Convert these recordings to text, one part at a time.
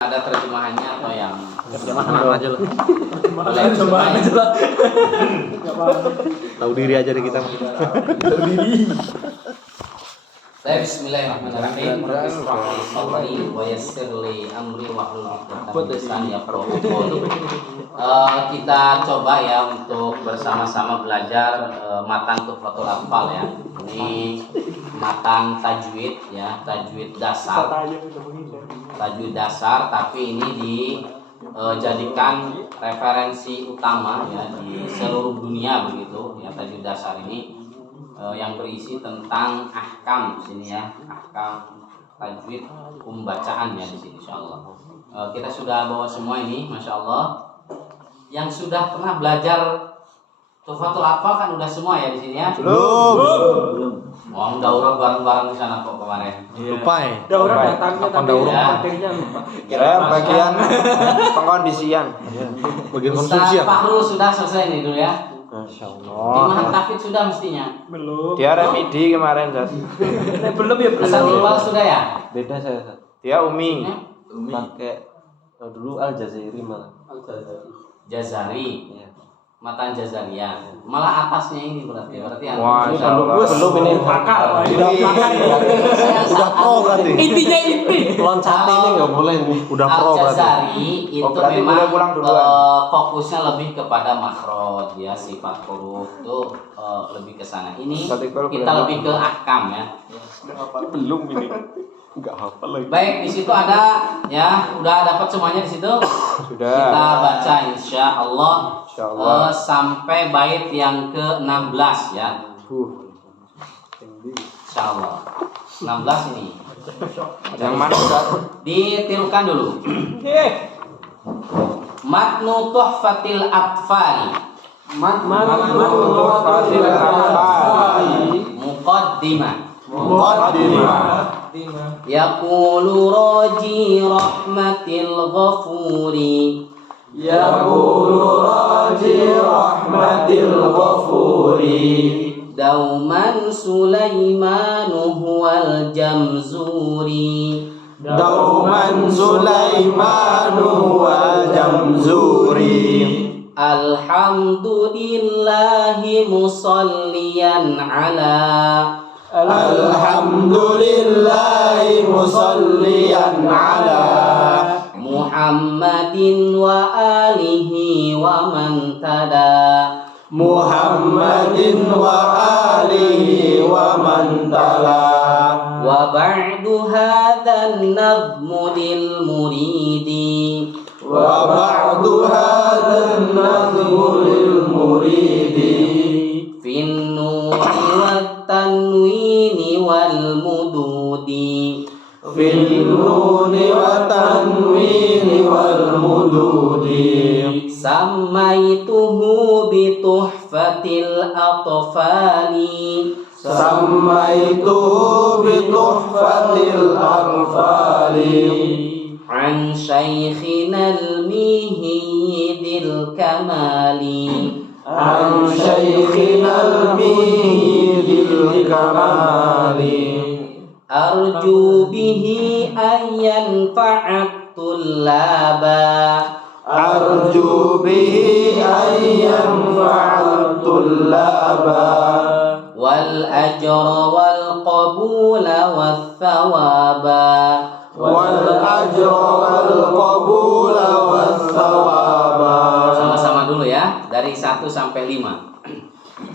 Ada terjemahannya atau yang terjemahan aja lah. Terjemahan aja lah. Tahu diri aja deh kita. Tahu diri. Bismillahirrahmanirrahim. Rabbi wa yassir li amri wahlul 'uqdatam min lisani yafqahu qawli. Kita coba ya untuk bersama-sama belajar matan Tuhfatul Atfal ya. Ini matan tajwid ya, tajwid dasar. Tajwid dasar, tapi ini dijadikan referensi utama ya di seluruh dunia begitu ya. Tajwid dasar ini yang berisi tentang ahkam di sini ya, ahkam tajwid pembacaan ya di sini insyaallah. Kita sudah bawa semua ini, masyaallah. Yang sudah pernah belajar Tuhfatul Atfal kan udah semua ya di sini ya? Belum. Mau daurah bareng-bareng di sana kok kemarin. Lupa ya. Daurah datangnya tapi materinya lupa. Kira bagian pengkondisian. Bagian konsumsi ya. Pak Rul sudah selesai nih dulu ya. Masyaallah. Iman Tafid sudah mestinya. Belum. Dia remedi kemarin, Zat. Belum ya belum. Asal Iqbal sudah ya? Beda saya Dia Umi. pakai dulu Al Jazairi malah. Jazari. Iya. Matan Jazariyah. Malah atasnya ini berarti Masyaallah. Belum ini pakar. Udah pro berarti. Intinya inti. Loncat ini nggak boleh nih. Udah pro berarti. Al-Jazari itu berarti memang boleh pulang duluan. fokusnya lebih kepada makhraj ya, sifat huruf itu lebih ke sana. Ini kita lebih ke ahkam ya. Belum ini. Nggak hafal lagi. Baik, di situ ada ya, udah dapat semuanya di situ. Sudah. Kita baca insyaallah Insyaallah. sampai bait yang ke-16 ya. Insyaallah. 16 ini. Yang mana, Zat? Ditirukan dulu. Matnu Tuhfatil Atfal. Tuhfatil Atfal. Muqaddimah. Muqaddimah. Yaqulu raji rahmatil ghafuri. Yaqulu raji rahmatil ghafuri. Dauman Sulaimanu huwal jamzuri. Dauman Sulaimanu wal jamzuri. Alhamdulillahi musalliyan ala. Alhamdulillahi musalliyan ala Muhammadin wa alihi wa man tada. Muhammadin wa alihi wa man tala. Wa ba'du hadhan nadhmu lil muridi. Wa ba'du hadhan nadhmu lil muridi. Fin nuri wat tanwini wal mududi. Fil nuni wa tanwini wal mududi. Sammaituhu bi tuhfatil atfali. Sammaituhu bi tuhfatil atfali. An syaikhina al-mihidil kamali. An syaikhina al-mihidil kamali. Arju bihi ayyan fa'at tullaba. Arju bihi ayyan fa'al tullaba. Wal ajra wal qabula wath thawaba. Wal ajra wal qabula wath thawaba. Sama-sama dulu ya, dari 1 sampai 5.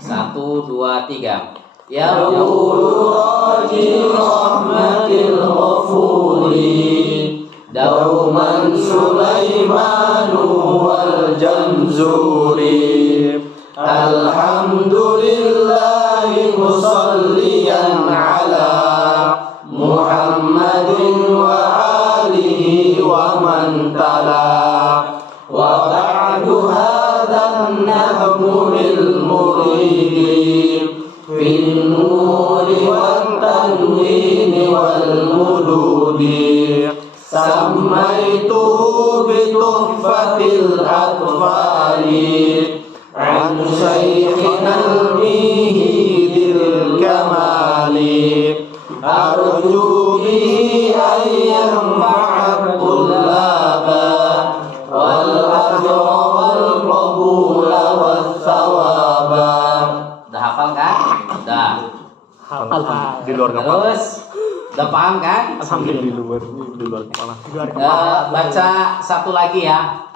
1, 2, 3. Yaqulu raji rahmatil ghafuri. Dauman Sulaimanu wal jamzuri. Alhamdulillahi musalliyan ala Muhammadin wa alihi wa man tala. Wa ba'du hadhan nadhmu lil muridi. Fin nuri wat tanwini wal mududi. Sammaituhu bi tuhfatil atfali. An syaikhina al-mihidil kamali. Arju bihi ayyan fa'at tullaba. luar kepala. Terus udah paham kan? Di luar kepala. Baca satu lagi ya.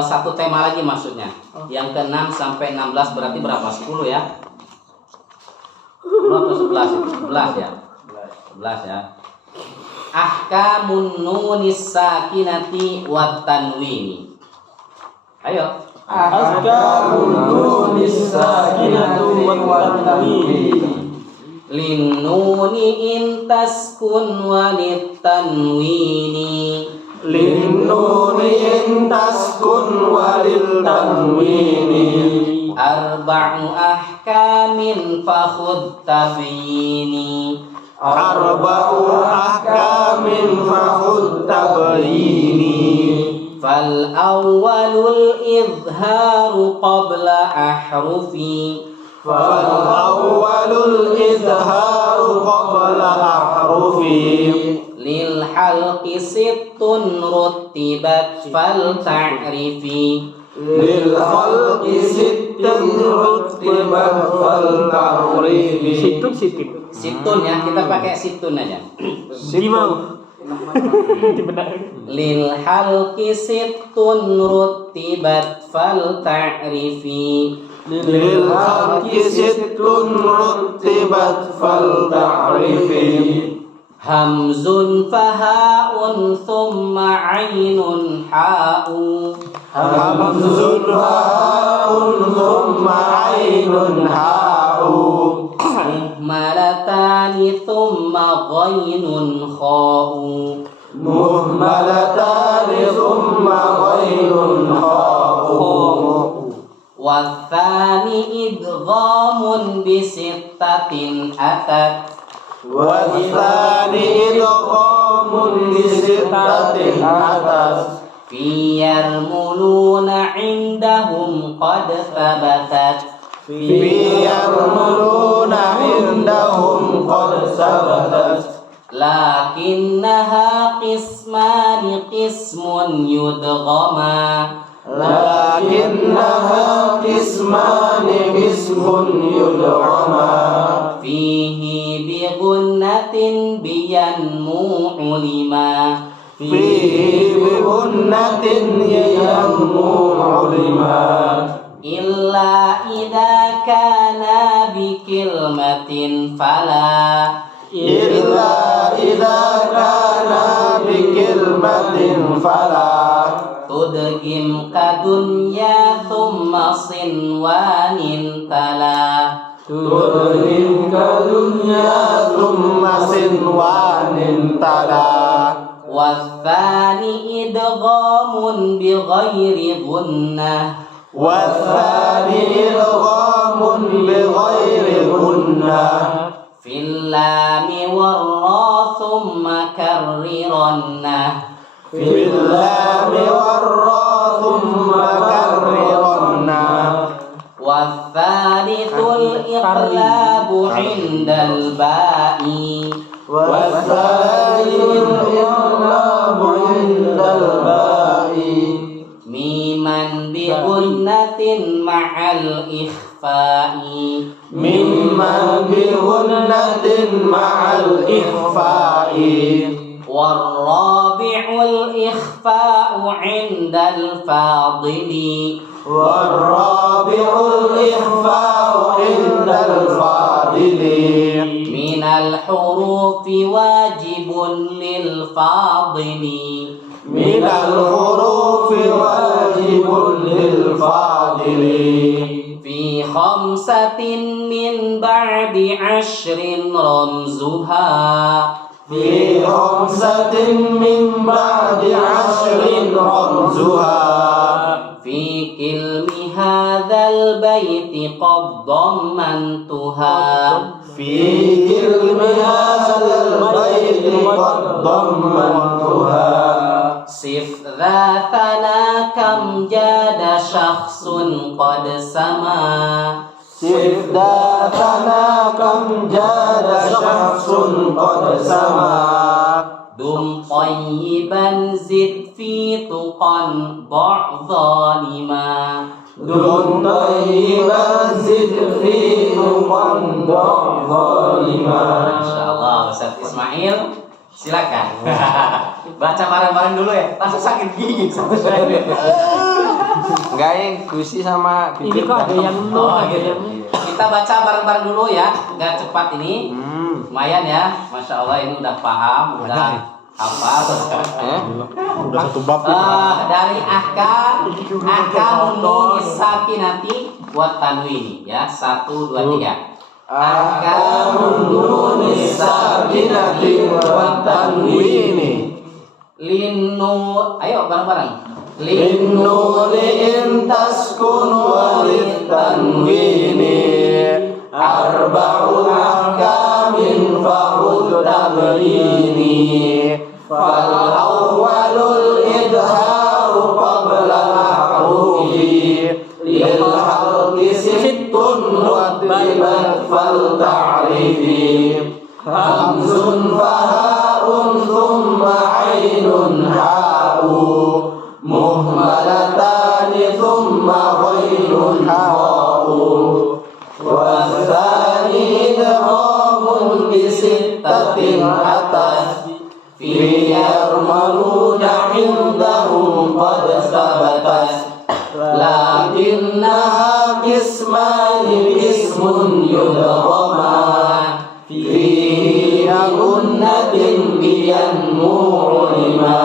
Satu tema lagi maksudnya. Yang ke-6 sampai 16 berarti berapa? 10 ya? 10 atau 11 itu? 11 ya? 11 ya. Ahkamun nunis sakinati wat tanwini. Ayo. Ahkamun nunis sakinatu wat tanwini. Lin nuni in taskun wa lit tanwini. Lin nuni in taskun walil tanwini. Arba'u ahkamin fakhud tabyini. Arba'u ahkamin fakhud tabyini. Fal awwalul izharu qabla ahrufi. Fal awwalul izharu qabla ahrufi. Lil halqi sittun ruttibat fal ta'rifi. Lil khalqi sittun ruttibat fal ta'rifi. Sittun ya, kita pakai sittun aja. Lil halqi sittun ruttibat fal ta'rifi. Lil khalqi sittun ruttibat fal ta'rifi. Hamzun fahaun thumma ainun ha'u. Hamzun fa'un thumma ainun ha'u. Muhmalatani thumma ghainun kha'u. Muhmalatani thumma ghainun kha'u. Wathani idghamun bisittatin atat. Wathani idghamun bisittatin atas. Fi yarmuluna indahum qad thabatat. Fi yarmuluna indahum qad sabatat. Lakinnaha qismani qismun yudghama. Lakinnaha qismani qismun yudghama. Fihi bi gunnatin biyanmu ulima. Fihi bi gunnatin yanmu ulima. Illa idza kana bi kilmatin fala. Illa idza kana bi kilmatin fala. Tudgim kadunya thumma sinwanin tala. Tudhim kadunya thumma sinwanin tala. Wathani idghamun bi ghairi gunnah. Wathani idghamun bi ghairi gunnah. Fil lami warra thumma karrirannah. Fil lami warra thumma karrirannah. Wathalitsul iqlabu indal ba'i. Wathalitsul iqlabu indal ba'i. Miman bi gunnatin ma'al ikhfa'i. Mimman bi gunnatin ma'al ikhfa'i. Warrabi'ul ikhfa'u indal fadili. Warrabi'ul ikhfa'u indal fadili. Minal hurufi wajibun lil fadili. Minal hurufi wajibun lil fadili. Fi khamsatin min ba'di 'ashrin ramzuha. Fi khamsatin min ba'di 'ashrin ramzuha. Fi kilmi hadzal baiti qad dammantuha. Fi ilmi hadzal baiti qad dammantuha. Sif dzatana kam jada syakhsun qad sama. Sif datana kam jada syakhsun qad sama. Dum qayyiban zid fi tuqan ba' zalima. دم طيبا زد في مقدر ظالما. Masya Allah, Ustaz Ismail, silakan. Baca bareng-bareng dulu ya, langsung sakit gigi satu syair. Enggak yang gusi sama Ini bibir. kok ada yang no, Oh, ada gitu. yang Kita baca bareng-bareng dulu ya, nggak cepat ini. Lumayan ya, Masya Allah ini udah paham, udah hafal. Udah satu bab Dari ahkam nun sakinati wa tanwini ya, 1 2 3. Ahkamun nun sakinati wa tanwini. Linu, ayo bareng-bareng. Linnuni in taskun wa litanwini. Arba'u ahkamin fahud tabrini. Fal awwalul idharu qabla ahrufi. Lil halqi sittun wadribat fal ta'rifi. Hamzun fahaun thumma ainun ha'u. Muhmalatani thumma ghainun ha'u. Wathani idghamun bisittatin atas. Fi yarmaluna indahum qad sabatas. Lakinnaha qismani qismun yudghama. Fi gunnatin biyanmu ulima.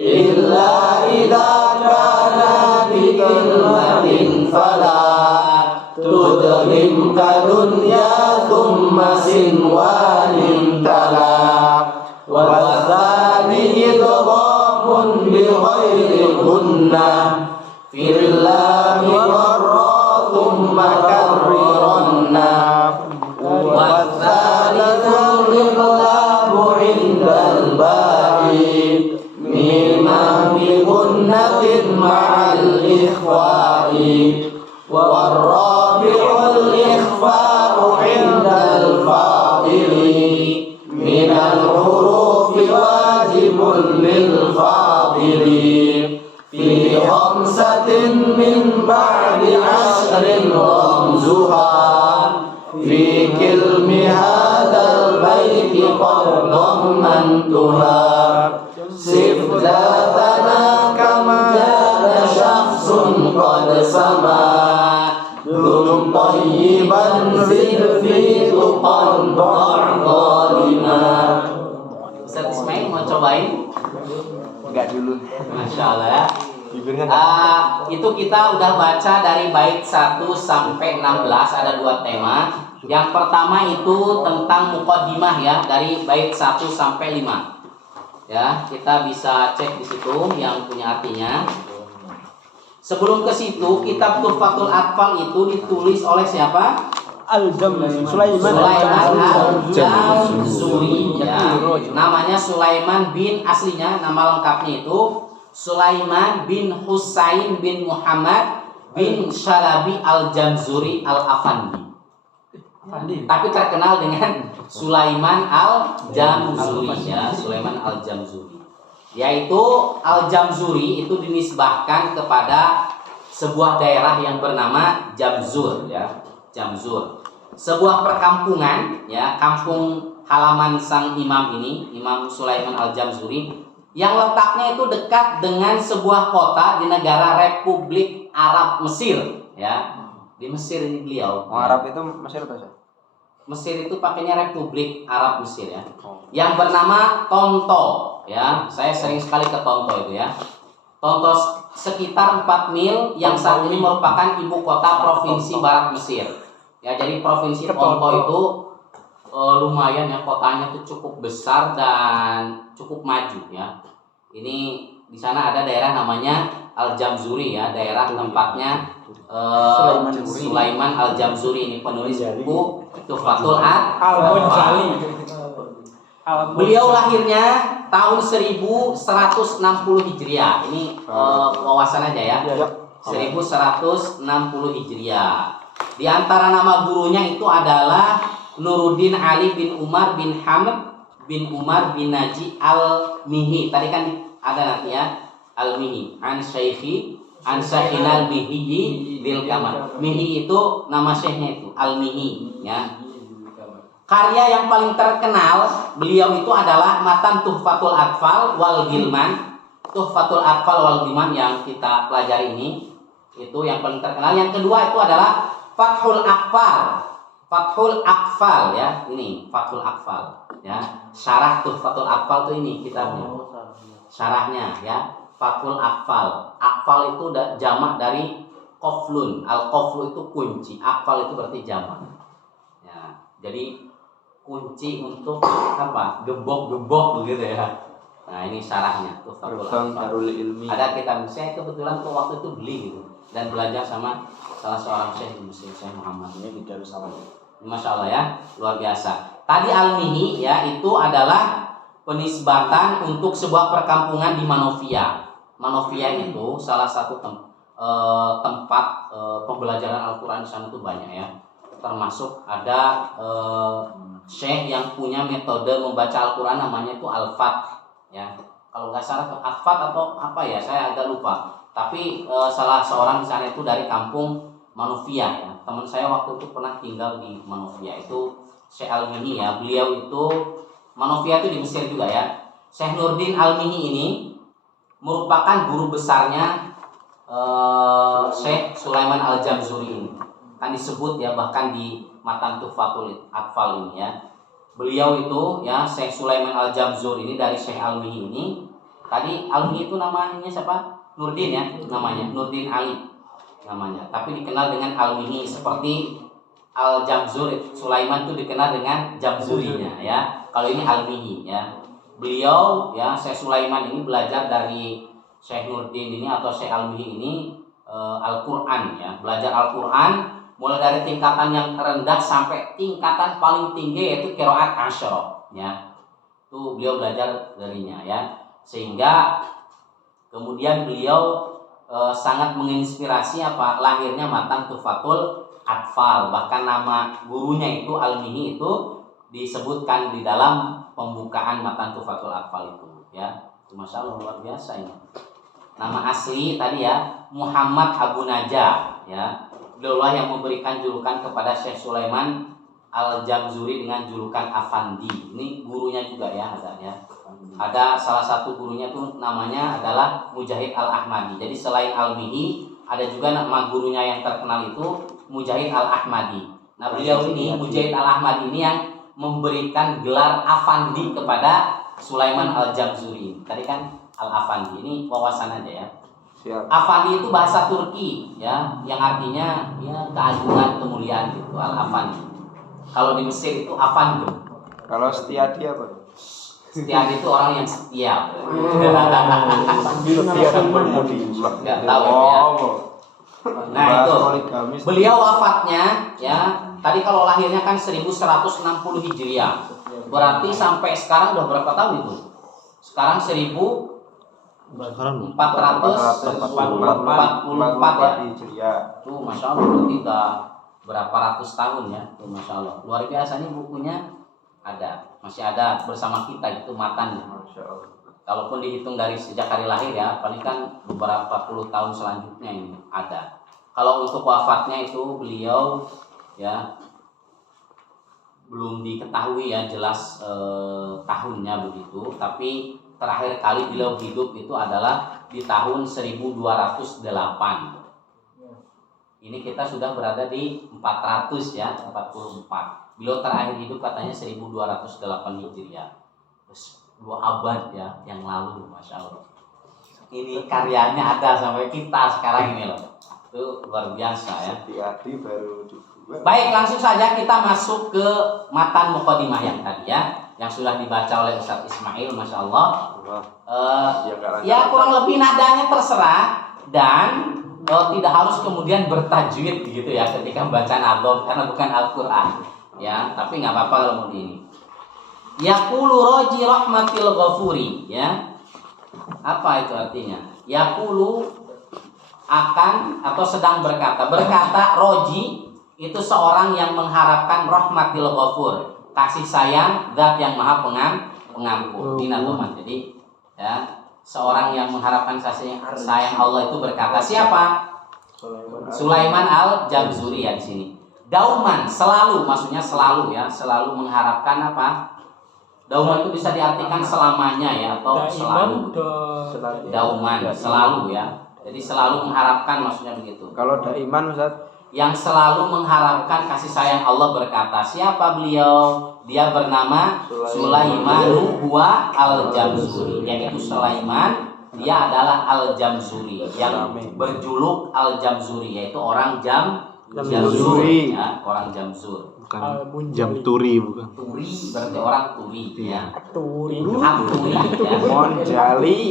Illa idza kana bi kalimatin fala tudghim ka dunya thumma sinwanin tala. Wa tsani idghamun bi ghairi gunnah fil lam qarra thumma karriranna. Wa tsalithu liqlabu indal ba'i mimma bi gunnatin ma'al ikhwa'i. Warrabi'ul ikhfa'u indal fadili minal hurufi wajibun lil fadili. Fi khamsatin min ba'di ashrin ramzuha. Fi kilmi hadal baiti qad dhammantuha. Sif zatana kama jada syakhsun qad sama. Dum tayyiban zid fi tuqan da'dhalima. Ustaz Ismail mau cobain? Enggak dulu. Masya Allah ya. Bibirnya Itu kita udah baca dari bait 1 sampai 16, ada 2 tema. Yang pertama itu tentang muqaddimah ya, dari bait 1 sampai 5. Ya, kita bisa cek di situ yang punya artinya. Sebelum ke situ, kitab Tuhfatul Atfal itu ditulis oleh siapa? Sulaiman Al-Jamzuri ya. Namanya Sulaiman bin, aslinya nama lengkapnya itu Sulaiman bin Husain bin Muhammad bin Syalabi Al-Jamzuri Al-Afandi. Tapi terkenal dengan Sulaiman Al-Jamzuri ya, Sulaiman Al-Jamzuri. Yaitu Al-Jamzuri itu dinisbahkan kepada sebuah daerah yang bernama Jamzur ya, Jamzur. Sebuah perkampungan ya, kampung halaman sang imam ini, Imam Sulaiman Al-Jamzuri, yang letaknya itu dekat dengan sebuah kota di negara Republik Arab Mesir ya. Di Mesir ini beliau. Arab itu Mesir apa sih? Mesir itu pakainya Republik Arab Mesir ya. Yang bernama Tonto ya. Saya sering sekali ke Tonto itu ya. Tonto sekitar 4 mil yang saat ini merupakan ibu kota provinsi Barat Mesir. Ya, jadi provinsi Tonto itu lumayan ya, kotanya itu cukup besar dan cukup maju ya. Ini di sana ada daerah namanya Al-Jamzuri ya, daerah tempatnya Sulaiman Al-Jamzuri, ini penulis buku Tuhfatul Atfal. Beliau lahirnya tahun 1160 Hijriah. Ini wawasan aja ya. 1160 Hijriah. Di antara nama gurunya itu adalah Nuruddin Ali bin Umar bin Hamid bin Umar bin Naji Al-Mihi. Tadi kan ada nanti ya, Al-Mihi an Syaikhi Ansyahinal Mihi bil Kamal. Mihi itu nama syekhnya itu Al-Mihi ya. Karya yang paling terkenal beliau itu adalah matan Tuhfatul Atfal wal Gilman. Tuhfatul Atfal wal Gilman yang kita pelajari ini itu yang paling terkenal. Yang kedua itu adalah Fathul Aqfal. Fathul Aqfal ya, ini Fathul Aqfal ya. Syarah Tuhfatul Aqfal itu ini kitabnya. Syarahnya ya, Fathul Aqfal. Aqfal itu jamak dari qaflun. Al-qaflu itu kunci. Aqfal itu berarti jamak. Ya, jadi kunci untuk apa? Gembok-gembok begitu ya. Nah, ini syarahnya Tuhfatul Aqfal. Ada kitab saya kebetulan tuh waktu itu beli gitu dan belajar sama salah seorang syekh di Mesir, Syekh Muhammad ini di Darussalam. Masya Allah ya, luar biasa. Tadi Al-Mihi ya itu adalah penisbatan untuk sebuah perkampungan di Manovia. Manovia itu salah satu tempat pembelajaran Al-Quran di sana itu banyak ya. Termasuk ada syekh yang punya metode membaca Al-Quran namanya itu Al-Fat ya. Kalau nggak salah Al-Fat atau apa ya, saya agak lupa. Tapi salah seorang di sana itu dari kampung Manovia ya. Teman saya waktu itu pernah tinggal di Manovia itu Syekh Al-Mihi ya. Beliau itu Manovia itu di Mesir juga ya. Syekh Nurdin Al-Mihi ini merupakan guru besarnya Syekh Sulaiman Al-Jamzuri ini. Kan disebut ya bahkan di matan Tuhfatul Atfal ini ya. Beliau itu ya Syekh Sulaiman Al-Jamzuri ini dari Syekh Al-Mihi ini. Tadi Al-Mihi itu namanya siapa? Nurdin ya namanya, Nurdin Ali namanya. Tapi dikenal dengan Al-Mihi seperti Al-Jamzuri. Sulaiman itu dikenal dengan Jamzurinya ya. Kalau ini Al-Mihi ya. Beliau ya Syekh Sulaiman ini belajar dari Syekh Nurdin ini atau Syekh Al-Mihi ini Al-Qur'an ya. Belajar Al-Qur'an mulai dari tingkatan yang terendah sampai tingkatan paling tinggi yaitu qiraat asyara ya. Itu beliau belajar darinya ya. Sehingga kemudian beliau sangat menginspirasi apa lahirnya matan Tuhfatul Atfal. Bahkan nama gurunya itu Al-Mihi itu disebutkan di dalam pembukaan matan Tuhfatul Atfal itu ya. Masya Allah luar biasa ini. Nama asli tadi ya Muhammad Abu Najah ya. Beliaulah yang memberikan julukan kepada Syekh Sulaiman Al-Jamzuri dengan julukan Afandi. Ini gurunya juga ya ada ya. Ada salah satu gurunya tuh namanya adalah Mujahid Al-Ahmadi. Jadi selain Al-Mihi ada juga nama gurunya yang terkenal itu Mujahid Al-Ahmadi. Nah beliau ini Mujahid Al-Ahmadi ini yang memberikan gelar Afandi kepada Sulaiman Al-Jamzuri. Tadi kan Al-Afandi, ini wawasan aja ya. Siap. Afandi itu bahasa Turki ya, yang artinya ya keagungan, kemuliaan gitu. Al-Afandi. Kalau di Mesir itu Afandi. Kalau Setiadi apa? Setiadi itu orang yang setia. Setia dan bermudi. Nggak tahu ya. Nah itu beliau wafatnya ya. Tadi kalau lahirnya kan 1160 Hijriah. Berarti sampai sekarang udah berapa tahun itu? Sekarang 1444 ya. Hijriah. Tuh Masya Allah berarti udah berapa ratus tahun ya. Tuh Masya Allah. Luar biasa nih bukunya ada. Masih ada bersama kita itu matannya. Masya Allah. Kalaupun dihitung dari sejak hari lahir ya, paling kan beberapa puluh tahun selanjutnya ini ada. Kalau untuk wafatnya itu beliau ya belum diketahui ya jelas tahunnya begitu, tapi terakhir kali beliau hidup itu adalah di tahun 1208. Ini kita sudah berada di 400 ya, 44. Beliau terakhir hidup katanya 1208 Hijriah. Terus 2 abad ya yang lalu, Masya Allah. Ini karyanya ada sampai kita sekarang ini loh. Itu luar biasa ya. Setiadi baru dibuat. Baik, langsung saja kita masuk ke matan Muqaddimah yang tadi ya, yang sudah dibaca oleh Ustaz Ismail, Masya Allah. Ya kurang lebih nadanya terserah dan tidak harus kemudian bertajwid gitu ya ketika membaca nadom karena bukan Al-Quran ya, tapi nggak apa-apa kalau mau ini. Yaqulu roji rahmatil ghafuri ya. Apa itu artinya? Yaqulu akan atau sedang berkata. Berkata roji itu seorang yang mengharapkan rahmatil ghafur, kasih sayang zat yang maha pengampun. Ini nadoman. Jadi ya, seorang yang mengharapkan sayang Allah itu berkata, siapa? Sulaiman Al-Jamzuri ya di sini. Dauman, selalu, maksudnya selalu ya, selalu mengharapkan apa? Dauman itu bisa diartikan selamanya ya, atau selalu. Dauman, selalu ya. Jadi selalu mengharapkan maksudnya begitu. Kalau daiman Ustaz, Yang selalu mengharapkan kasih sayang Allah berkata, siapa beliau? Dia bernama Sulaiman huwa Al-Jamzuri, yaitu Sulaiman, dia adalah Al-Jamzuri yang berjuluk Al-Jamzuri, yaitu orang Jamzur ya, orang Jamzur. Bukan jam turi, bukan. Turi berarti orang Turi ya. Turi. Turi ya. Monjali.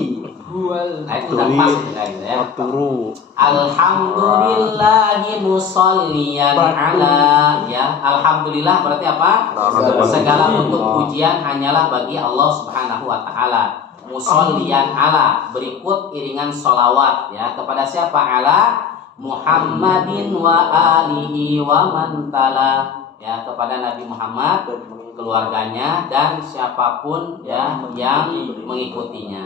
Nah itu udah pas ya. Turu. Alhamdulillahi musolliyan ala ya. Alhamdulillah berarti apa? Segala bentuk pujian hanyalah bagi Allah Subhanahu wa taala. Musolliyan ala, berikut iringan sholawat ya kepada siapa? Ala Muhammadin wa alihi wa man tala ya, kepada Nabi Muhammad, keluarganya dan siapapun ya yang mengikutinya.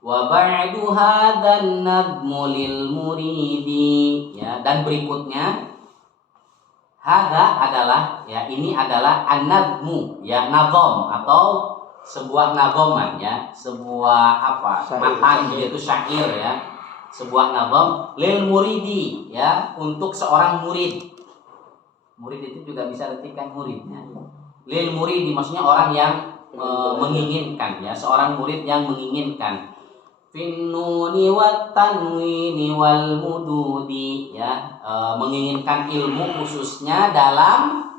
Wa ba'du hadzal nadmu lil muridi ya, dan berikutnya hadza adalah ya, ini adalah an-nadmu ya, nazom atau sebuah nazoman ya, sebuah apa? Matan yaitu syair ya. Sebuah nazom lil muridi ya, untuk seorang murid. Murid itu juga bisa artikan muridnya. Lil muridi maksudnya orang yang menginginkan ya, seorang murid yang menginginkan. Finnuni wat tanwini wal mududi ya, menginginkan ilmu khususnya dalam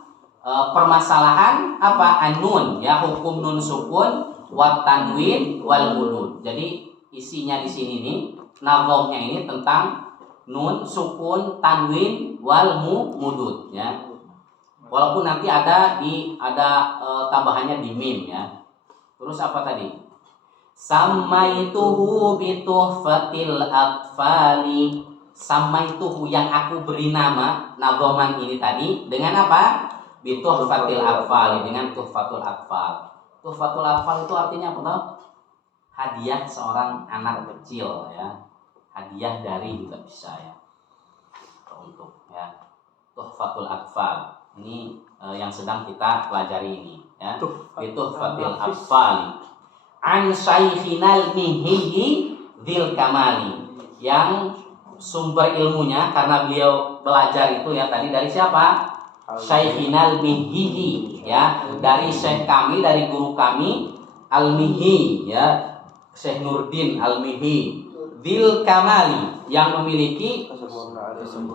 permasalahan apa? An-nun ya, hukum nun sukun, wat tanwin wal mudud. Jadi isinya di sini nih, nazomnya ini tentang nun sukun, tanwin wal mudud ya. Walaupun nanti ada tambahannya di mim ya. Terus apa tadi? Samaituhu bituhfatil atfali. Samaituhu, yang aku beri nama nazoman ini tadi dengan apa? Bituhfatil atfali, dengan tuhfatul atfal. Tuhfatul atfal itu artinya apa tahu? Hadiah seorang anak kecil ya. Hadiah dari juga bisa ya. Untuk ya. Tuhfatul atfal. Ini yang sedang kita pelajari ini ya. Tuhfatil atfal. An syaikhinal mihiyyi dzil kamali. Yang sumber ilmunya karena beliau belajar itu ya tadi dari siapa? Syaikhinal mihiyyi ya, dari syekh kami, dari guru kami Al-Mihyi ya, Syekh Nurdin Al-Mihyi dzil kamali, yang memiliki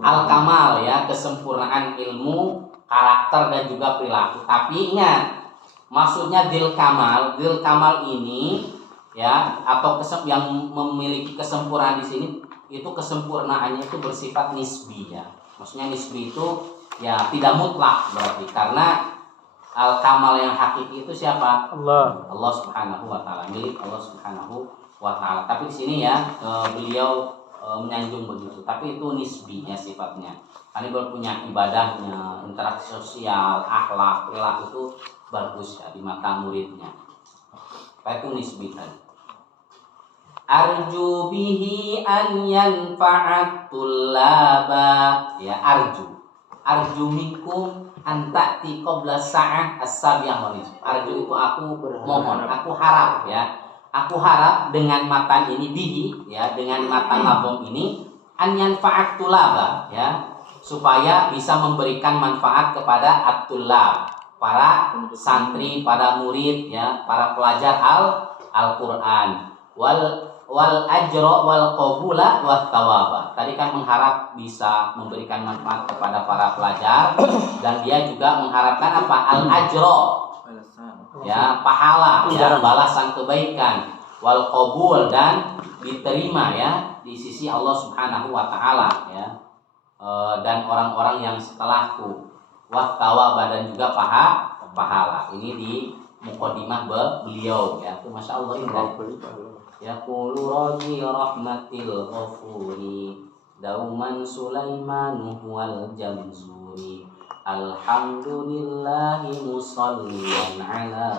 al-kamal ya, kesempurnaan ilmu, karakter dan juga perilaku. Tapi ingat, maksudnya dzil kamal ini ya, atau yang memiliki kesempurnaan di sini itu kesempurnaannya itu bersifat nisbi ya. Maksudnya nisbi itu ya tidak mutlak berarti, karena al-kamal yang hakiki itu siapa? Allah Subhanahu wa taala, milik Allah Subhanahu wa taala. Tapi di sini ya beliau menyanjung begitu, tapi itu nisbinya sifatnya. Karena beliau punya ibadahnya, interaksi sosial, akhlak, perilaku itu bagus ya di mata muridnya. Itu nisbi tadi. Arju bihi an yanfa'at tullaba ya, arju minkum anta'ti qabla sa'ah as-sabiah wa nisf. Arju itu aku mohon, aku harap ya. Aku harap dengan matan ini bihi ya, dengan matan nazom ini an yanfa'at tullaba ya, supaya bisa memberikan manfaat kepada at-tullab, para santri, para murid ya, para pelajar Al-Qur'an. Wal ajra wal qabula wat thawaba. Tadi kan mengharap bisa memberikan manfaat kepada para pelajar, dan dia juga mengharapkan apa? Al ajra ya, pahala ya, balasan kebaikan, wal qabul, dan diterima ya di sisi Allah Subhanahu wa taala ya, dan orang-orang yang setelahku, wat thawaba, dan juga pahala. Ini di muqaddimah beliau ya. Itu Masya Allah indah. Yaqulu raji rahmatil ghafuri dauman Sulaiman huwal jamzuri. Alhamdulillahi musalliyan ala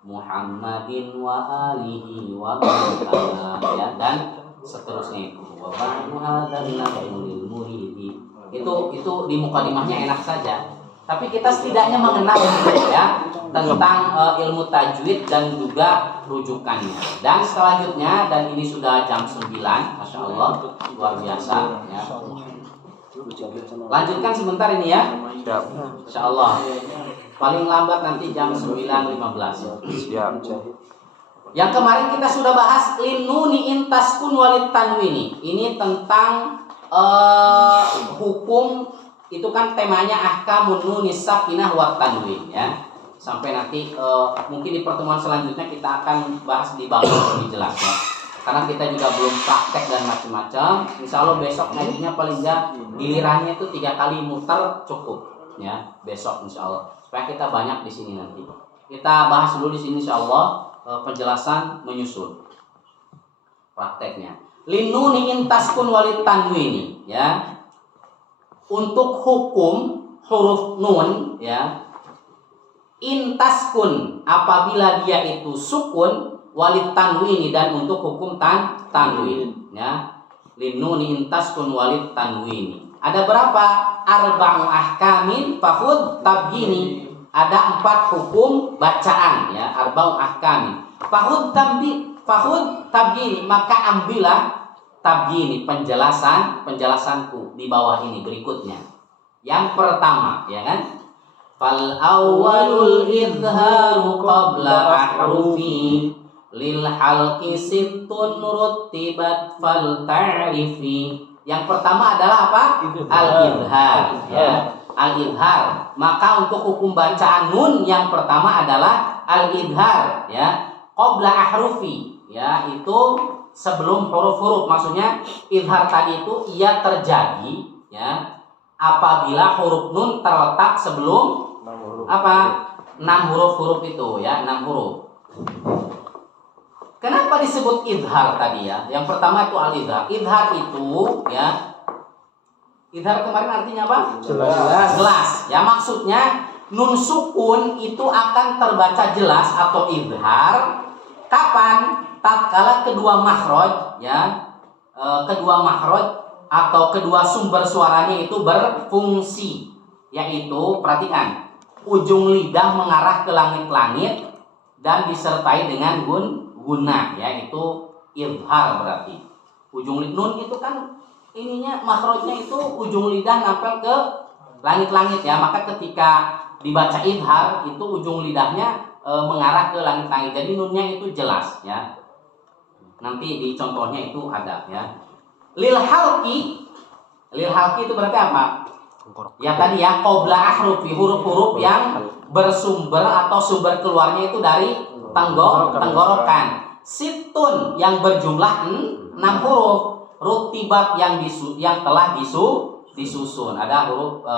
Muhammadin wa alihi wa man ya, dan seterusnya itu. Wa ba'du hadzal nabiyul muridi. Itu di mukadimahnya enak saja. Tapi kita setidaknya mengenal ya tentang ilmu tajwid dan juga rujukannya. Dan selanjutnya, dan ini sudah jam 9, Masya Allah, luar biasa ya. Lanjutkan sebentar ini ya. Siap. Insya Allah. Paling lambat nanti jam 9.15. Siap. Yang kemarin kita sudah bahas linuni intaskun walid tanwini. Ini tentang hukum, itu kan temanya ahkamun nunis sakinah wa tanwin ya. Sampai nanti mungkin di pertemuan selanjutnya kita akan bahas di bawah lebih jelas ya. Karena kita juga belum praktek dan macam-macam. Insya Allah besok nantinya paling enggak gilirannya itu 3 kali muter cukup ya. Besok insya Allah supaya kita banyak di sini nanti. Kita bahas dulu di sini insya Allah penjelasan menyusul prakteknya. Linuni intaskun walid tanwini ya. Untuk hukum huruf nun ya, intaskun apabila dia itu sukun, walid tanwini dan untuk hukum tanwin ya. Linuni intaskun walid tanwini. Ada berapa? Arba'u ahkamin fahud tabgini. Ada 4 hukum bacaan ya, arba'u ahkamin. Fahud tabgini, maka ambillah tabgini, penjelasanku di bawah ini berikutnya. Yang pertama ya kan, fal awwalul idharu qabla ahrufi lil halqi sittun ruttibat fal ta'rifi. Yang pertama adalah apa? Al-idhar ya, al-idhar. Maka untuk hukum bacaan nun yang pertama adalah al-idhar ya, qabla ahrufi ya, itu sebelum huruf-huruf. Maksudnya idhar tadi itu ia terjadi ya apabila huruf nun terletak sebelum apa? 6 huruf-huruf itu ya, 6 huruf. Kenapa disebut idhar tadi ya? Yang pertama itu al-idhar. Idhar itu ya, idhar kemarin artinya apa? Jelas. Ya, maksudnya nun sukun itu akan terbaca jelas atau idhar kapan? Tatkala kedua makhraj ya, kedua makhraj atau kedua sumber suaranya itu berfungsi, yaitu perhatikan, ujung lidah mengarah ke langit-langit dan disertai dengan guna ya, itu idhar berarti. Ujung nun itu kan ininya makhrajnya itu ujung lidah nempel ke langit-langit ya, maka ketika dibaca idhar itu ujung lidahnya mengarah ke langit-langit. Jadi nunnya itu jelas ya. Nanti di contohnya itu ada ya. Lil halqi itu berarti apa? Ya tadi ya, qabla ahrufi, huruf-huruf yang bersumber atau sumber keluarnya itu dari tenggorokan. Situn yang berjumlah 6 huruf. Rutibat yang telah disusun. Ada huruf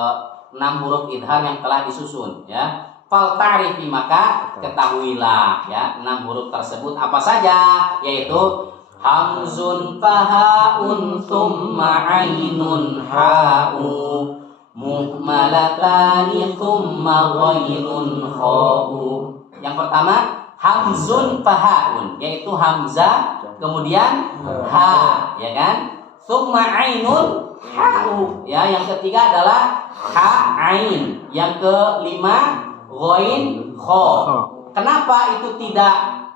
6 huruf idhar yang telah disusun ya. Fal ta'rifi, maka ketahuilah ya 6 huruf tersebut apa saja, yaitu hamzun fahaun thumma ainun ha'u muhmalatani thumma ghainun kha'u. Yang pertama hamzun fahaun, yaitu hamzah kemudian ha ya kan, thumma ainun ha'u ya. Yang ketiga adalah ha ain, yang kelima ghain kha. Kenapa itu tidak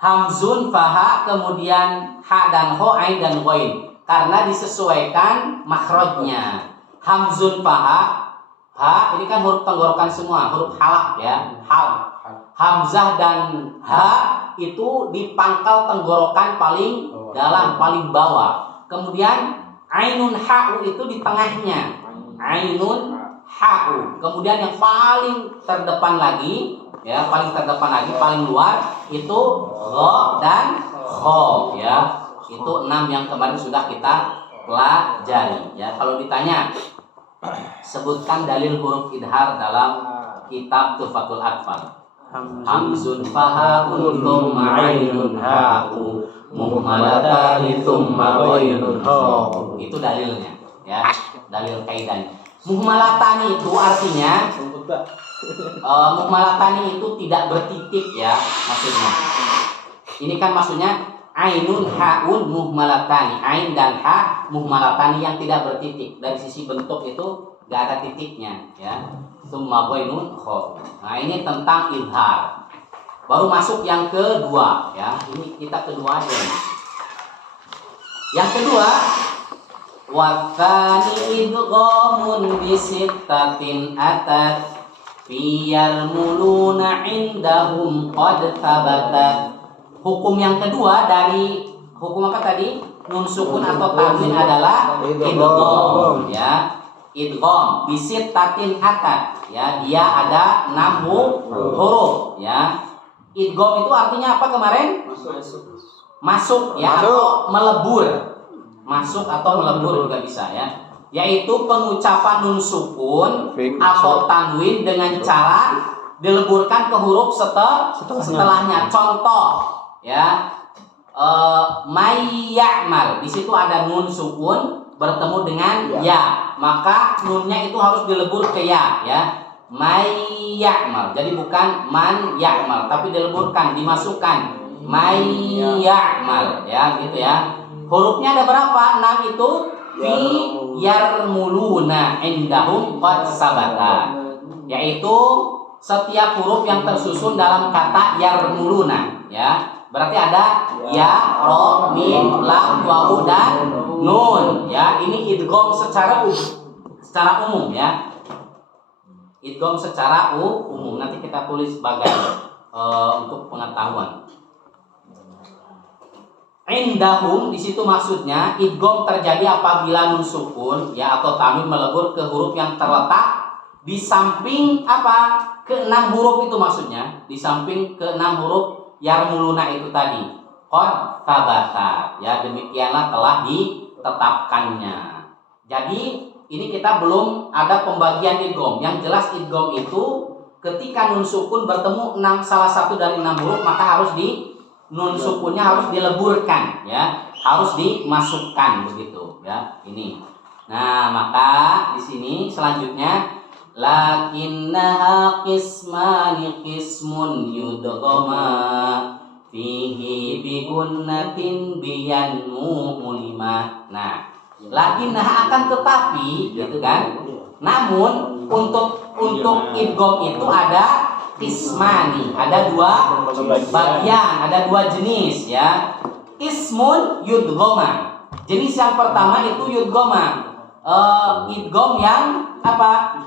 hamzun faha kemudian ha dan kha, ain dan ghain? Karena disesuaikan makhrajnya. Hamzun faha, ha ini kan huruf tenggorokan semua, huruf halak ya, hal. Hamzah dan ha itu di pangkal tenggorokan paling dalam, paling bawah. Kemudian ainun ha'u itu di tengahnya. Ainun ha'u. Kemudian yang paling terdepan lagi ya, paling luar itu gha dan kha ya. Itu 6 yang kemarin sudah kita pelajari ya. Kalau ditanya sebutkan dalil huruf idhar dalam kitab Tuhfatul Atfal. Hamzun fahaun thumma ainun ha'u muhmalatani thumma ghainun kha. Itu dalilnya ya, dalil kaidahnya. Muhmalatani itu artinya Muhmalatani itu tidak bertitik ya maksudnya. Ini kan maksudnya ainun haun muhmalatani, ain dan ha muhmalatani yang tidak bertitik. Dari sisi bentuk itu gak ada titiknya ya. Tsumma bainun kha. Nah, ini tentang izhar. Baru masuk yang kedua ya. Ini kita kedua aja. Yang kedua, wa tsani idghamun bi sittatin atat fiyarmuluna indahum qad thabatat. Hukum yang kedua dari hukum apa tadi? Nun sukun atau tanwin adalah idgham ya. Idgham bi sittatin atat ya. Dia ada 6 huruf ya. Idgham itu artinya apa kemarin? Masuk ya atau melebur. Masuk atau melebur juga bisa ya. Yaitu pengucapan nun sukun atau tanwin dengan cara dileburkan ke huruf setelahnya. Contoh ya, may ya'mal, di situ ada nun sukun bertemu dengan ya, maka nunnya itu harus dilebur ke ya, may ya'mal. Jadi bukan man ya'mal, tapi dileburkan, dimasukkan may ya'mal ya, gitu ya. Hurufnya ada berapa? 6 itu. Fi yarmuluna indahum qad sabata, yaitu setiap huruf yang tersusun dalam kata yarmuluna ya. Berarti ada ya, ro, mim, lam, wawu dan nun ya. Ini idgham secara umum ya. Idgham secara umum. Nanti kita tulis sebagai untuk pengetahuan. Indahum di situ maksudnya idgham terjadi apabila nun sukun ya atau tanwin melebur ke huruf yang terletak di samping apa? Ke-6 huruf itu maksudnya, di samping ke-6 huruf yarmuluna itu tadi. Qad thabata ya, demikianlah telah ditetapkannya. Jadi ini kita belum ada pembagian idgham. Yang jelas idgham itu ketika nun sukun bertemu salah satu dari 6 huruf, maka harus nun sukunnya harus dileburkan ya, harus dimasukkan begitu ya. Ini. Nah, maka di sini selanjutnya lakinnaha qismani qismun yudghama fihi bi gunnatin biyanmu mulima. Nah, lakinnaha akan tetapi gitu kan. Namun untuk idgham itu ada qismani, ada 2 bagian, ada 2 jenis ya. Qismun yudghama. Jenis yang pertama itu yudghama. Idgham yang apa?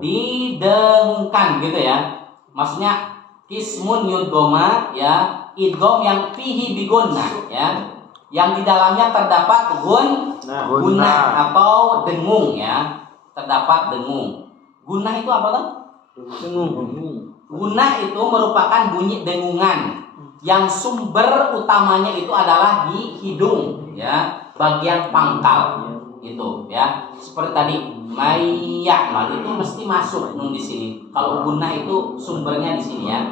Didengungkan gitu ya. Maksudnya qismun yudghama ya, idgham yang fihi bi gunnah ya. Yang di dalamnya terdapat gunnah atau dengung ya. Terdapat dengung. Gunnah itu apa tuh? Gunnah itu merupakan bunyi dengungan yang sumber utamanya itu adalah di hidung ya, bagian pangkal itu ya. Seperti tadi may ya'mal itu mesti masuk nun di sini. Kalau gunnah itu sumbernya di sini ya.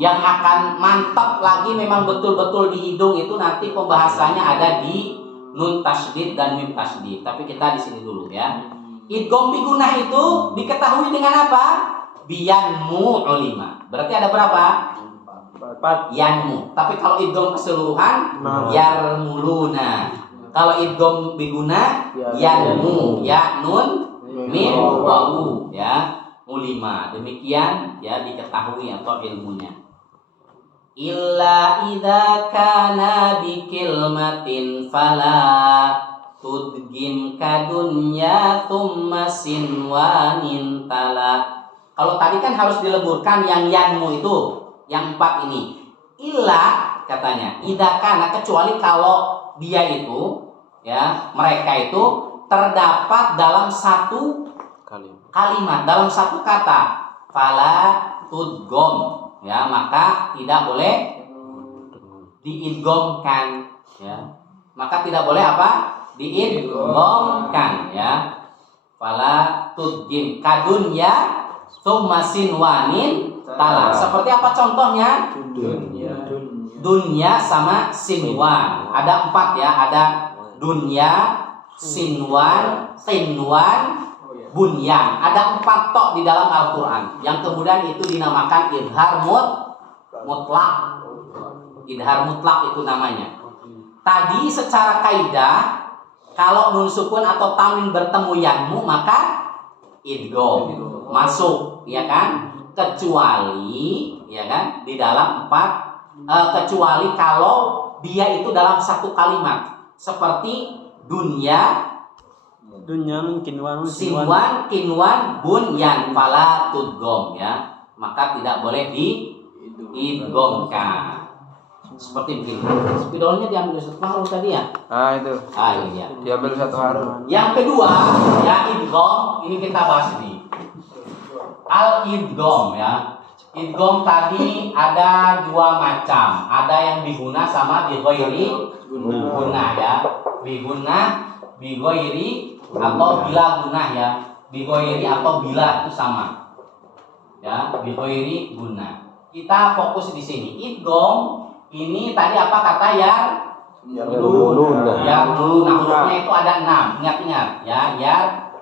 Yang akan mantap lagi memang betul-betul di hidung itu nanti pembahasannya ada di nun tasydid dan mim tasydid. Tapi kita di sini dulu ya. Idgham bi gunnah itu diketahui dengan apa? Biyanmu ulima. Berarti ada berapa? 4 yanmu. Tapi kalau idgham keseluruhan yarmuluna. Kalau idgham bi gunnah yanmu, ya nun mim wawu ya, ulima. Demikian ya diketahui atau ilmunya. Illa idza kana bi kilmatin fala tudgim kadunya thumma sinwanin tala. Kalau tadi kan harus dileburkan yang yanmu itu, yang 4 ini. Illa katanya, idza kana, kecuali kalau dia itu ya, mereka itu terdapat dalam satu kalimat, dalam satu kata. Fala tudgom ya, maka tidak boleh diidghamkan ya. Maka tidak boleh apa? Diidghamkan ya. Fala tudgim kadunya tsumma sinwanin tala. Seperti apa contohnya? Dunya sama sinwan. Ada 4 ya, ada dunya, sinwan, bunyan. Ada 4 tok di dalam Al-Quran yang kemudian itu dinamakan idhar mutlak. Idhar mutlak itu namanya. Tadi secara kaidah kalau nun sukun atau tanwin bertemu yanmu maka idgham masuk, ya kan? Kecuali, ya kan, di dalam 4 kecuali kalau dia itu dalam satu kalimat seperti dunya, sinwan, kinwan, bunyan, fala tudgham, ya, maka tidak boleh diidghamkan. Seperti begini. Spidolnya diambil Ustaz Fahrul tadi ya? Nah itu. Ah iya. Diambil satu harun. Yang kedua, ya idgham, ini kita bahas nih. Al-idgham, ya. Idgham tadi ada 2 macam. Ada yang biguna sama bighairi guna, ya. Biguna, bighairi atau bila guna, ya. Bighairi atau bila itu sama. Ya, bighairi guna. Kita fokus di sini. Idgham ini tadi apa kata ya? Luna. Ya, luna. Hurufnya itu ada 6. Ingat-ingat, ya. Ya,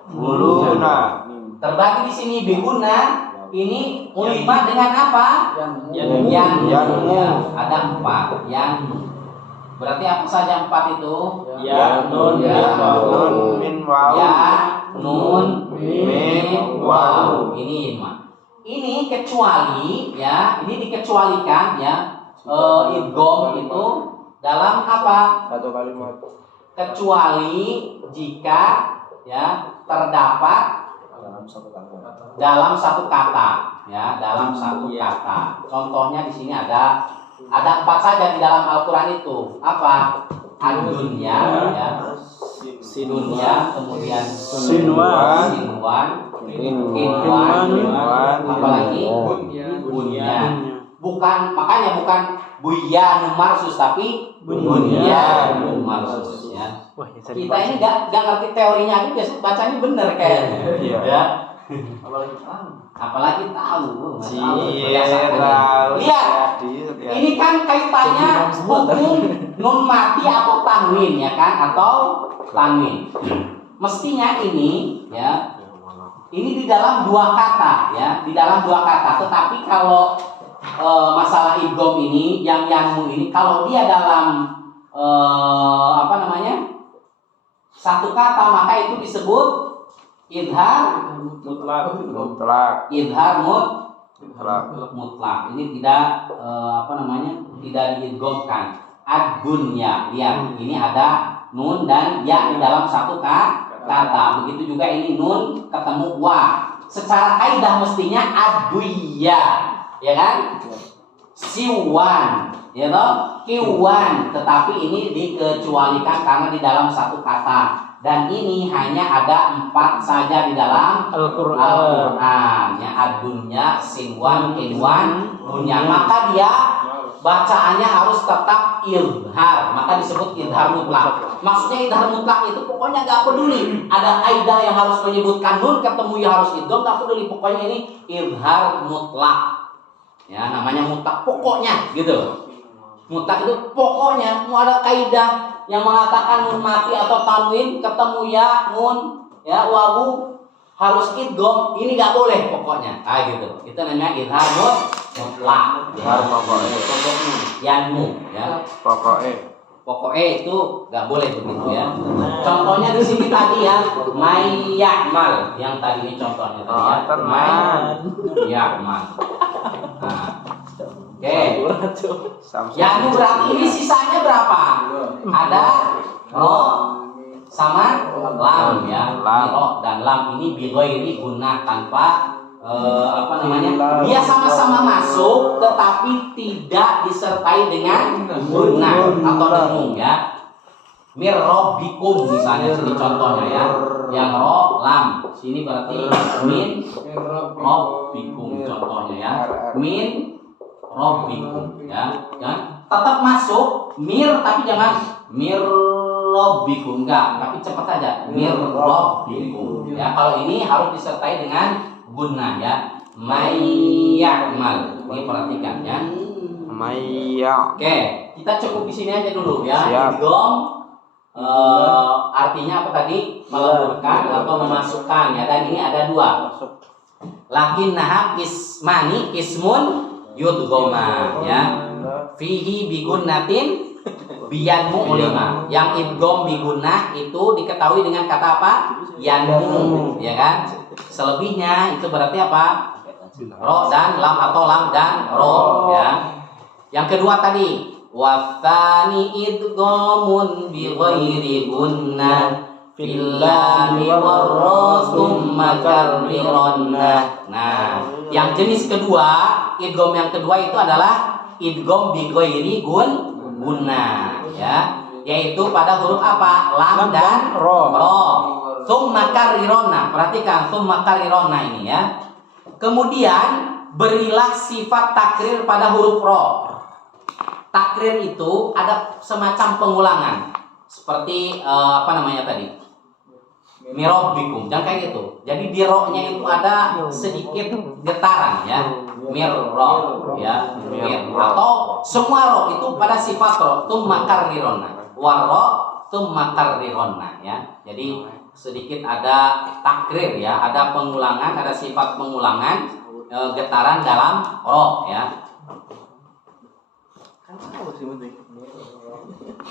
Luna. terbagi di sini biguna. Ini ulima dengan apa? Yang ya, ada 4. Yang berarti apa saja 4 itu? Ya, nun, Nun, min, waw. Ya, nun, min, waw. Ini ilma. Ini kecuali, ya. Ini dikecualikan, ya. Idgham itu dalam apa? Satu kalimat. Kecuali jika, ya, terdapat dalam satu kata, ya, dalam satu kata. Contohnya di sini ada 4 saja di dalam Al-Qur'an itu. Apa? Ad-dunya, ya. Dunya, kemudian Sinwan, kinwan, apalagi bunyan. Makanya bukan bunyan marsus tapi bunyan marsus, ya. Kita ini nggak ngerti teorinya aja, biasa bacanya bener kayaknya. Ya. Apalagi tahu. Lihat, ini kan kaitannya hukum nun mati atau tanwin, ya kan, atau tanwin. Mestinya ini, ya, ini di dalam 2 kata, ya, di dalam 2 kata. Tetapi kalau masalah idgham ini, yang yanmu ini, kalau dia dalam apa namanya, satu kata, maka itu disebut idhar Mutlak. idhar mutlak. Ini tidak apa namanya, tidak diidghamkan. Ad-dunya, lihat, ini ada nun dan ya di dalam satu kata. Begitu juga ini nun ketemu wa. Secara kaidah mestinya ad-duya, ya kan? Siwan, ya toh? Kiwan, tetapi ini dikecualikan karena di dalam satu kata. Dan ini hanya ada 4 saja di dalam Al-Quran. Ya, ad-dunya, sinwan, kinwan, bunyan. Maka dia bacaannya harus tetap idhar, maka disebut idhar mutlak. Maksudnya idhar mutlak itu pokoknya nggak peduli ada kaidah yang harus menyebutkan nun ketemu ya harus idgham, nggak peduli, pokoknya ini idhar mutlak. Ya, namanya mutlak pokoknya gitu. Mutlak itu pokoknya, mau ada kaidah yang mengatakan nun mati atau tanwin ketemu ya nun, ya wawu harus idgham, ini nggak boleh pokoknya. Gitu. Itu namanya idhar mutlak. Idhar pokoknya. Yanmu, ya. Pokoknya itu nggak boleh begitu, ya. Contohnya di sini tadi, ya, mayyamal, yang tadi ini contohnya tadi, ya. Mayyamal. Nah. Oke. Yanmu berarti ini sisanya berapa? Ada ro sama lam, ya. Ro dan lam ini bighairi guna, tanpa apa namanya, dia sama-sama masuk tetapi tidak disertai dengan guna atau dengung, ya. Mir rabbikum misalnya sini contohnya, ya. Yang ro lam sini berarti min rabbikum contohnya, ya. Min rabbikum, ya. Jangan tetap masuk mir tapi jangan mir rabbikum, enggak, tapi cepat aja mir rabbikum, ya. Kalau ini harus disertai dengan guna, ya. Mayyamal. Ini perhatikan, ya. Mayya. Oke, kita cukup di sini aja dulu, ya. Siap. Idgham artinya apa tadi? Meleburkan atau memasukkan ya. Dan ini ada dua. Lakinnaha ismani ismun yudgoma ya. Fihi bigunnatin biyanmu ulima. Yang idgom bigunnah itu diketahui dengan kata apa? Yanmu ya kan? Selebihnya itu berarti apa? Ro dan lam atau lam dan ro ya. Yang kedua tadi wathani idghamun bi ghairi gunnah fil lami warra tsumma karrironna. Nah, yang jenis kedua, idgham yang kedua itu adalah idgham bi ghairi gunnah ya, yaitu pada huruf apa? Lam dan ro. Tsumma karrironna. Perhatikan tsumma karrironna ini ya. Kemudian berilah sifat takrir pada huruf ro. Takrir itu ada semacam pengulangan. Seperti apa namanya tadi? Mirobbikum. Jangan kayak gitu. Jadi di ro-nya itu ada sedikit getaran ya. Mirro ya. Mir. Atau semua ro itu pada sifat ro. Tsumma karrironna. Warro tsumma karrironna ya. Jadi sedikit ada takrir ya, ada pengulangan, ada sifat pengulangan getaran dalam ro ya.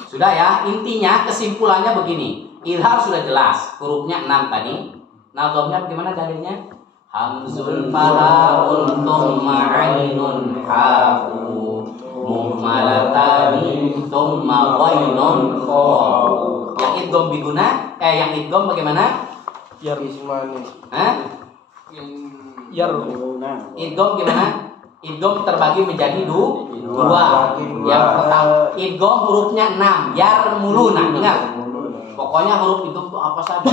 Sudah ya, intinya kesimpulannya begini. Ilhar sudah jelas, hurufnya 6 tadi. Nadhamnya gimana dalilnya? Hamzul fahaun tsumma ainun hafu muhmalatani tsumma ghainun khafu. Yang idgham biguna, yang idgham bagaimana? Ismani. Hah? Idgham gimana? Idgham terbagi menjadi dua. Yang pertama, idgham hurufnya 6, yarmuluna. Ingat. Pokoknya huruf idgham itu apa saja?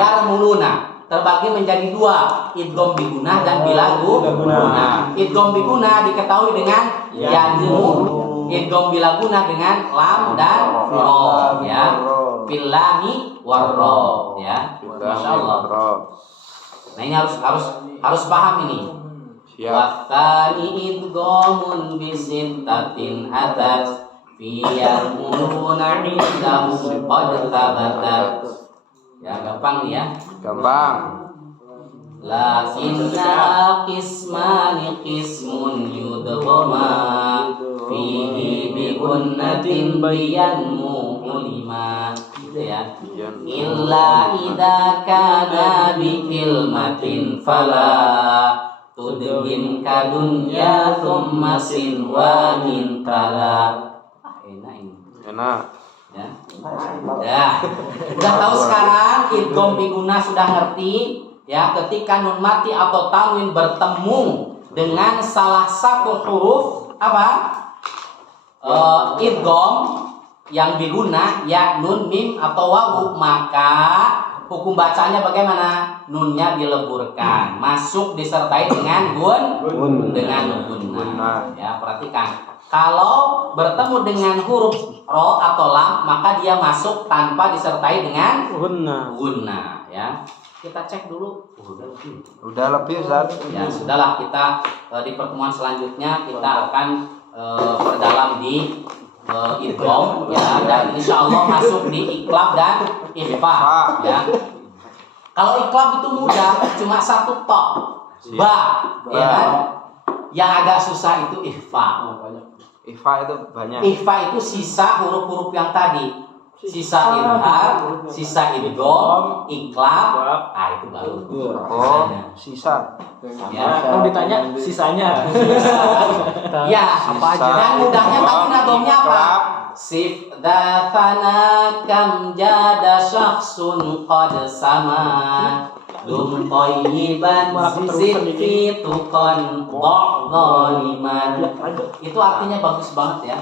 Yarmuluna. Terbagi menjadi dua, idgham biguna dan bila guna. Idgham biguna diketahui dengan yanmu, idgham bila guna dengan lam dan ro ya. Fil lami warro ya. Masyaallah. Nah ini harus paham ini. Wathani idghamun bisintatin atat fi yarmuluna indahu qad tabatat. Ya gampang nih ya. Gampang. Lakinna qismani qismun yudghama fihi bi gunnatin bayanmu ulima gitu ya. Illa idza kana bi kilmatin fala tudghim kadunya thumma sinwanin tala. Enak ini. Enak. Ya. Ya. Udah tahu sekarang idgham biguna sudah ngerti ya, ketika nun mati atau tanwin bertemu dengan salah satu huruf apa? Idgham yang biguna ya nun mim atau wawu, maka hukum bacanya bagaimana? Nunnya dileburkan, masuk disertai dengan dengan gunnah. Ya, perhatikan. Kalau bertemu dengan huruf ro atau lam, maka dia masuk tanpa disertai dengan gunnah ya. Kita cek dulu. Udah lebih Ustaz. Ya, sudahlah, kita di pertemuan selanjutnya kita akan perdalam di idgham ya, dan insyaallah masuk di iqlab dan ikhfa ya. Kalau iqlab itu mudah, cuma satu to, ba ya kan. Yang agak susah itu ikhfa. Ikhfa itu banyak. Ikhfa itu sisa huruf-huruf yang tadi. Sisa idhar, sisa idgham, iqlab, itu baru. Oh, sisa. Ya. Kalau ditanya sisanya. Ya, apa aja. Dan mudahnya tadi nadhamnya apa? Sif dafana kam jada syakhsun qad sama dum qayyiban zidfi tuqan dhaliman. Itu artinya bagus banget ya.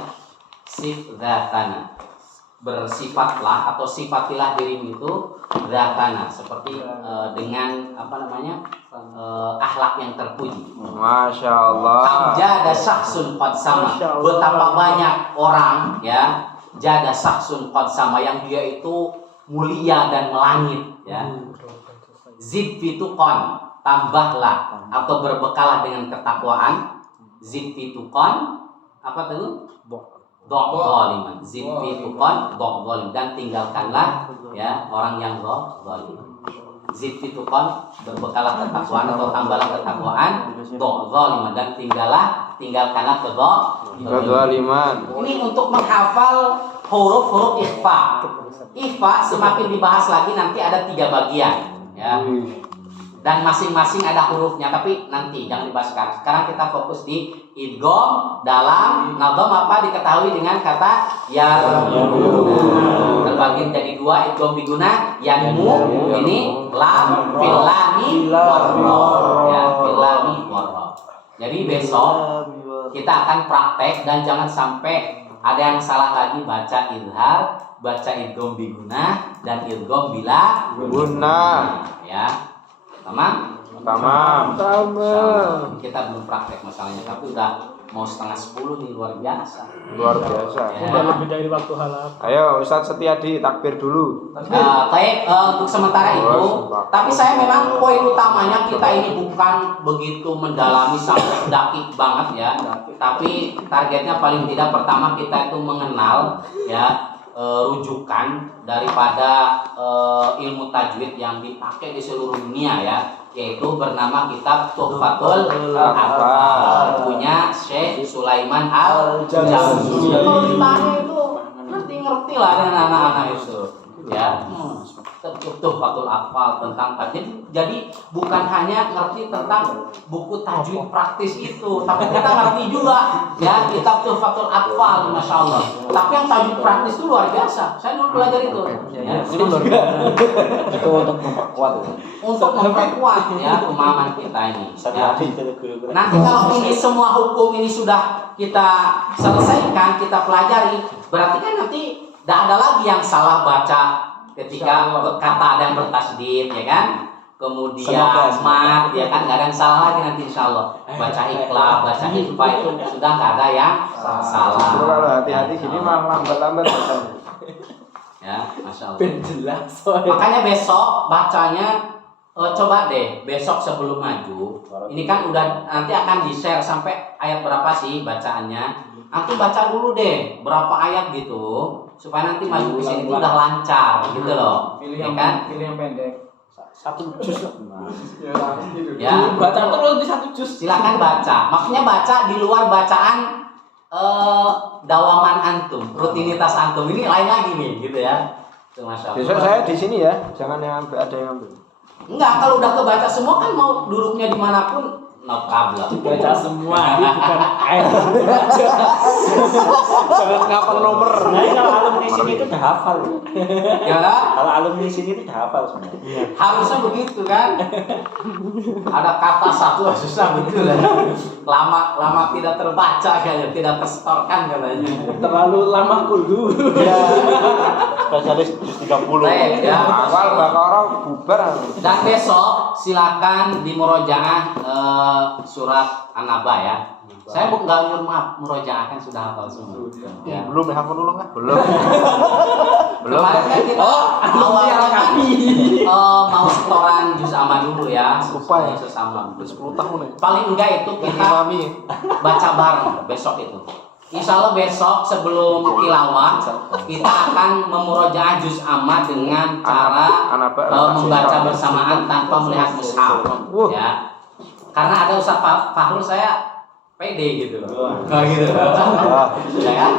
Sif dafana, bersifatlah atau sifatilah dirimu itu dzatana, seperti dengan apa namanya, akhlak yang terpuji. Masya Allah. Jada saksun qad sama, betapa banyak orang ya, jada saksun qad sama, yang dia itu mulia dan melangit ya. Zid fituqan, tambahlah atau berbekalah dengan ketakwaan. Zid fituqan, apa itu? zaliman. Zid fi tuqan zalim, dan tinggalkanlah ya orang yang zalim. Zid fi tuqan, berbekalah ketakwaan atau tambahlah ketakwaan, zaliman, dan tinggalkanlah Kezaliman. Ini untuk menghafal huruf-huruf ikhfa. Ikhfa semakin dibahas lagi nanti ada 3 bagian ya. Dan masing-masing ada hurufnya, tapi nanti jangan dibahas sekarang. Sekarang kita fokus di idgham dalam nadham, apa diketahui dengan kata ya. Terbagi jadi 2, idgham biguna yanmu, ini lam fil lami warra ya, fil lami warra. Jadi besok kita akan praktek, dan jangan sampai ada yang salah lagi baca izhar, baca idgham biguna dan idgham bila Guna. ya. Tamam? Tamam. Insyaallah. Kita belum praktek masalahnya, tapi udah mau 9:30 nih, luar biasa. Luar biasa. Ya. lebih dari waktu halal. Ayo Ustadz Setiadi takbir dulu. Untuk sementara itu, tapi saya memang poin utamanya kita ini bukan begitu mendalami sampai dakik banget ya. Tapi targetnya paling tidak pertama kita itu mengenal ya rujukan daripada ilmu tajwid yang dipakai di seluruh dunia ya, yaitu bernama kitab Tuhfatul Atfal punya Syekh Sulaiman Al-Jamzuri. Kalau ditanya itu ngerti lah dengan anak-anak itu ya. Tuhfatul Atfal tentang tajwid. Jadi bukan hanya ngerti tentang buku tajwid praktis itu, tapi kita ngerti juga ya kitab Tuhfatul Atfal, masya Allah. Tapi yang tajwid praktis itu luar biasa. Saya dulu belajar itu. Ya. Itu untuk memperkuat. Untuk memperkuat ya pemahaman kita ini. Ya. Nanti kalau ini semua hukum ini sudah kita selesaikan, kita pelajari, berarti kan nanti tidak ada lagi yang salah baca ketika kata ada yang bertasdid ya kan, kemudian mat ya kan, nggak ada yang salah lagi nanti insyaallah. Baca ikhlas, baca ikhfa itu sudah nggak ada yang salah. Kalau hati-hati gini malah lambat-lambat. Ya, masya Allah. Jelas. Makanya besok bacanya coba deh besok sebelum maju. Ini kan udah nanti akan di-share sampai ayat berapa sih bacaannya. Nanti baca dulu deh berapa ayat gitu, supaya nanti maju ke sini udah lancar gitu loh. Pilih Ya yang kan? pilih yang pendek. 1 juz. Ya, Baca terus di 1 juz. silakan baca. Maksudnya baca di luar bacaan dawaman antum, rutinitas antum. Ini lain lagi nih gitu ya. Tuh, masya Allah. Besok saya di sini ya, jangan yang ambil, ada yang ambil. Enggak, kalau udah kebaca semua kan mau duduknya dimanapun, no problem. Baca semua, ini bukan air. Jangan ngapal nomor. Nah, kalau alumni sini itu udah hafal. Ya kan? Kalau alumni sini itu udah hafal semua. Harusnya begitu kan? Ada kata satu susah betul kan? Lama tidak terbaca kayaknya, tidak tersetorkan katanya. Terlalu lama kulhu. Spesialis 30. Baik ya. Awal Baqarah bubar. Dan besok silakan di murojaah surat An-Naba ya. Saya nggak nyuruh murojaah, kan sudah hafal semua. Ya. Belum ya, hafal dulu nggak? Belum. Belum. Kemarin kan kita awalnya kan mau setoran juz amma dulu ya. Lupa ya. Juz amma. 10 tahun ya. Paling enggak itu kita Mami. baca bareng besok itu. Insya Allah besok sebelum tilawah kita akan memurojaah juz amma dengan cara membaca bersamaan tanpa melihat mushaf. Ya. Karena ada Ustaz Fahrul, saya pede gitu loh. Gitu. Ya kan?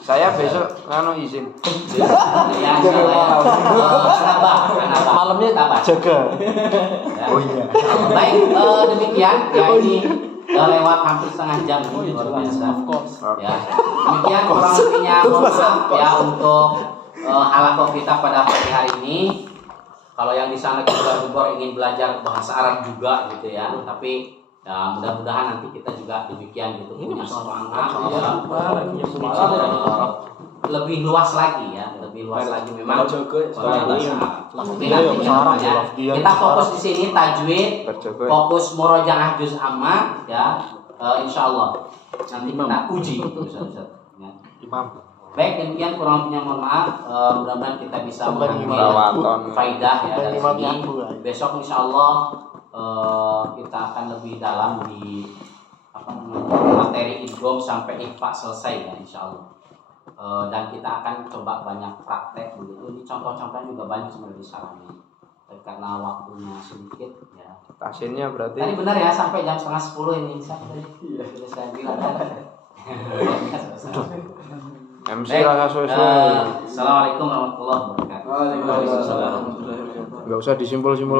Saya besok izin. Ya, insyaallah ya. Kenapa? Malamnya kita baca. Jaga. Ya. Oh iya. Baik, demikian ya, ini lewat hampir setengah jam ini luar biasa. Ya. Demikian kurang lebihnya, mohon maaf ya untuk halaqah kita pada pagi hari ini. Kalau yang di sana kita ingin belajar bahasa Arab juga gitu ya, tapi ya mudah-mudahan nanti kita juga demikian gitu, punya semangat ya. Lebih luas lagi ya, lebih luas lagi memang bahasa Arab. Tapi nanti ya, kita fokus di sini tajwid, fokus murojaah juz amma ya, insyaallah nanti kita uji Ustaz. Ya. Imam. Baik, demikian kurang lebihnya mohon maaf. Mudah-mudahan kita bisa mengambil Rawaton. faidah ya dari sini. Besok insya Allah kita akan lebih dalam di materi idgham sampai ikhfa selesai ya insya Allah. Dan kita akan coba banyak praktek begitu. Ini contoh-contohnya juga banyak sebenarnya di Salami. Tapi karena waktunya sedikit ya. Tasinnya berarti Tadi benar ya sampai jam 9:30 ini siapa tadi? Iya. Sudah saya bilang kan. MC Baik, rasa sesuai. Assalamualaikum warahmatullahi wabarakatuh. Waalaikumsalam warahmatullahi wabarakatuh. Enggak usah disimpul-simpul.